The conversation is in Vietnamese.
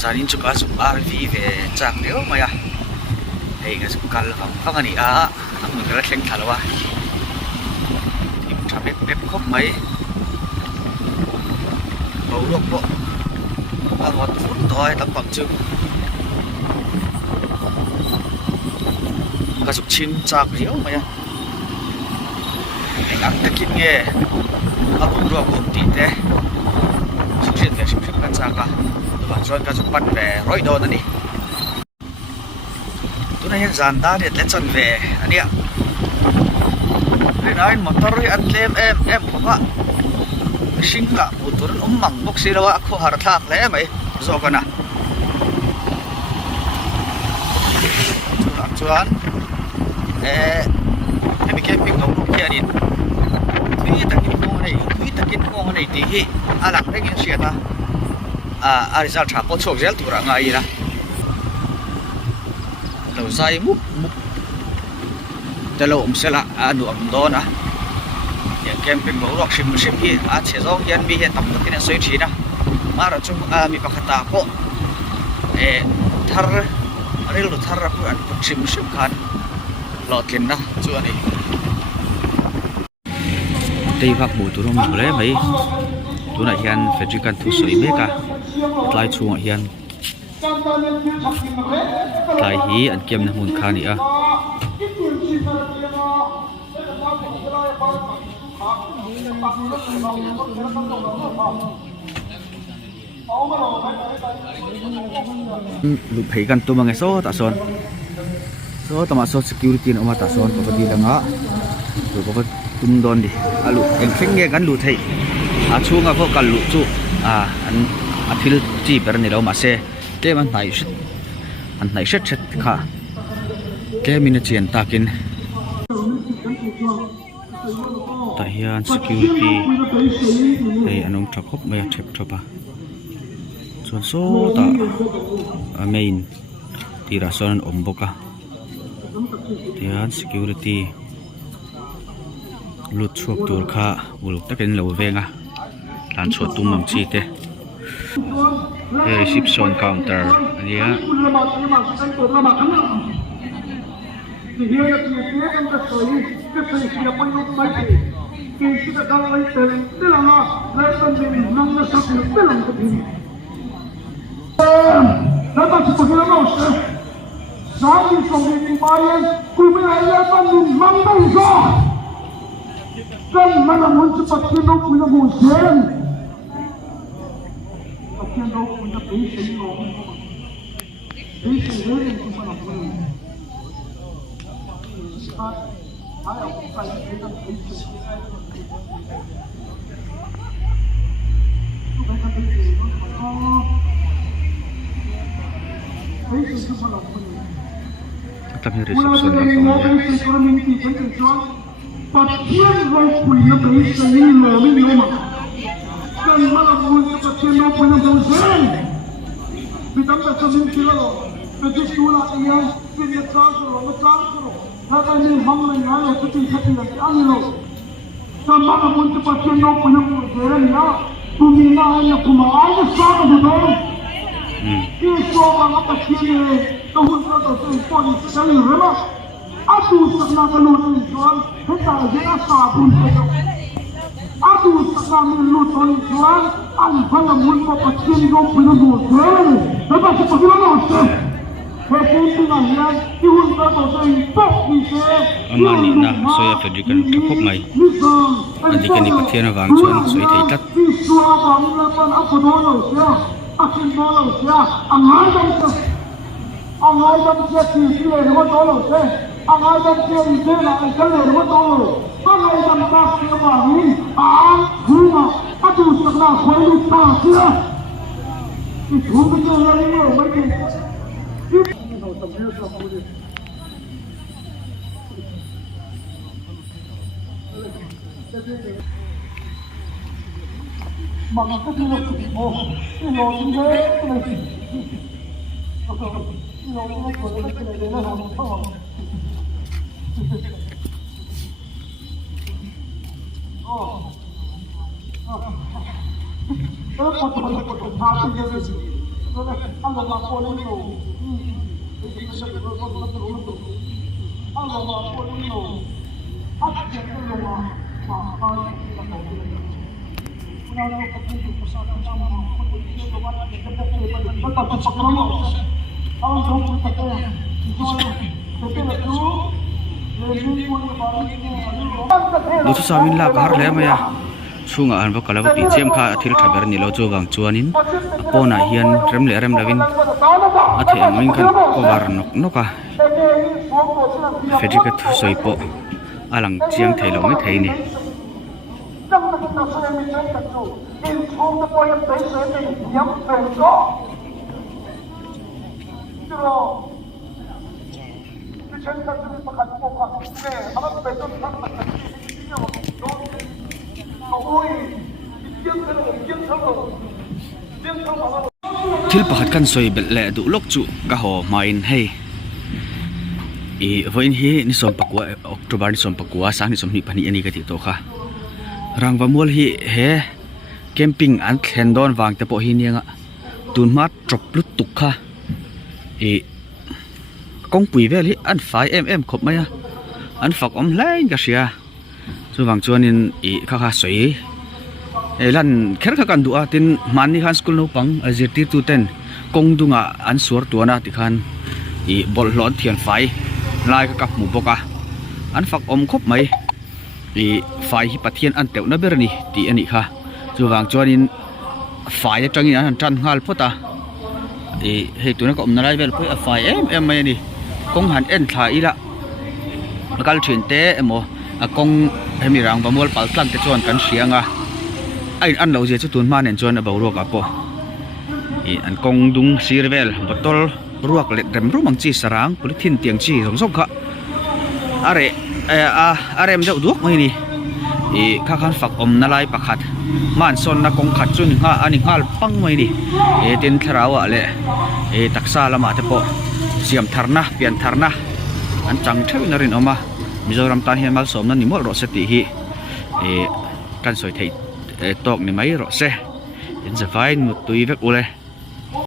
zanin chu ka chu RV ve chak leo maya hei ga chu kal kham ani a amun ra thleng thalawa tim tha pep khop mai bầu lộc bộ ngọt phút thôi tấm bằng chừng cả chục chim chạc riếu mày anh ăn tất nhiên nghe ăn cũng được cũng tí thế chụp chuyện về chụp cái chạc à và rồi cả chục bắt về rồi đồ nữa đi tôi này dàn ta để lên chân về anh ạ đây là anh motor ăn lem em không ạ sinh cả một tuần măng bốc xí đâu ạ khó hạt thạc lẽ mày do cái nào chuan em bị camping đâu kia đi tuy ta kiến con này thì lạc đấy cái chuyện à result trả có chốt result tụi ngay ra đầu dây múc telo sẽ là nuông đó nè camping bầu rock ship hi che zo hian mi he tam takin a soi thina mara chu mi pakhata ko thar rel lu thar ku an ship khan lotlin na chu ani tei vak bu turum thole mai tuna hian fedrikan thu soi meka tlai chunga hian tlai hi an kem na mun khani a lu phei kan tu mangai so ta son so tama so security no ma ta son ko di langa lu ko tum don di alu eng kheng nge kan lu thei a chunga ko kal lu chu an athil chi ber ni lo ma se te man nai shit an nai shet shet kha ke min chen takin ta hian security ei anong thakop mai thep thopa chuan so ta main tira son omboka tian security lut chuak tur kha uluk takin lo venga lan chho tumang chi te reception counter ania tập như reception amani na soya fedrikan thakop mai andikani pathiana wang chuan soi thei tat ดูทุกสามินลากหาแล้วไหมอะช่วงอ่านพวกเราปีเจียมข้าที่เราทำแบบนี้เราจูบางจวนนินปนเฮียนเริ่มเละวินอาเทียงมิงกันก็วารนกอะเฟรดิกต์สวยปออาหลังเชียงไทยเราไม่ไทยนี่ทิลปะขัดกันสวยเบลเล่ดูลกจุกะหอมาอินให้วันนี้นิสมปักว่าออกตุบานิสมปักว่าสังนิสมนิพันธ์อันนี้ก็ติดตัวค่ะรังวมัวฮีเฮแคมปิ้งอันแคนดอนวางแต่พอฮีเนี่ยงะตุนมาจบลุตุกค่ะกงปุ๋ยเวลฮีอันไฟครบไหมอ่ะอันฝักอมแรงก็เสียส่วนบางส่วนนี่ข้าสวยลันแค่กันดูอ่ะตินมันนี่ขันสกุลนูปังเจติตูเต็นกงดุงอ่ะอันสวนตัวน่ะติขันบอลร้อนเทียนไฟลายกับหมูบกอ่ะอันฝักอมครบไหมไฟที่ปัดเทียนอันเต่านับเบอร์นี่ตีอันนี้ค่ะส่วนบางส่วนนี่ไฟจังนี้อันจันหัลพุทธะเหตุตัวนั้นก็อมนาไรเวลเพื่อไฟไม่นี่กงหันถ่ายละการเฉียนเตะหมอกงให้มีรังประมวลปัลตั้งแต่ชวนกันเสียงอ่ะไอ้อันเราจะตุนมาเนี่ยชวนเอารวกอ่ะปออันกงดุงซีเรเวลบตอลรวกเล็ดเต็มรู้มังจีสรางผลิตทินเตียงจีสงค่ะอะไรมันจะอุดมไม่นี่ข้าขันฝักอมนาลายประคัดมันส่วนนักกงขัดจุนห้าอันนี้ห้าปังไม่นี่เต็นทราวะเลยตักซาละมาเถอะปอเสียมทาร์นะเปลี่ยนทาร์นะอันจังเท่านั้นออกมามิโซรัมตาเฮียมาสมนั้นนี่หมดรสติฮีกันสวยไทยตอกนี่ไม่รสเซ่เห็นจะไฟมุดตุยเวกอุเลย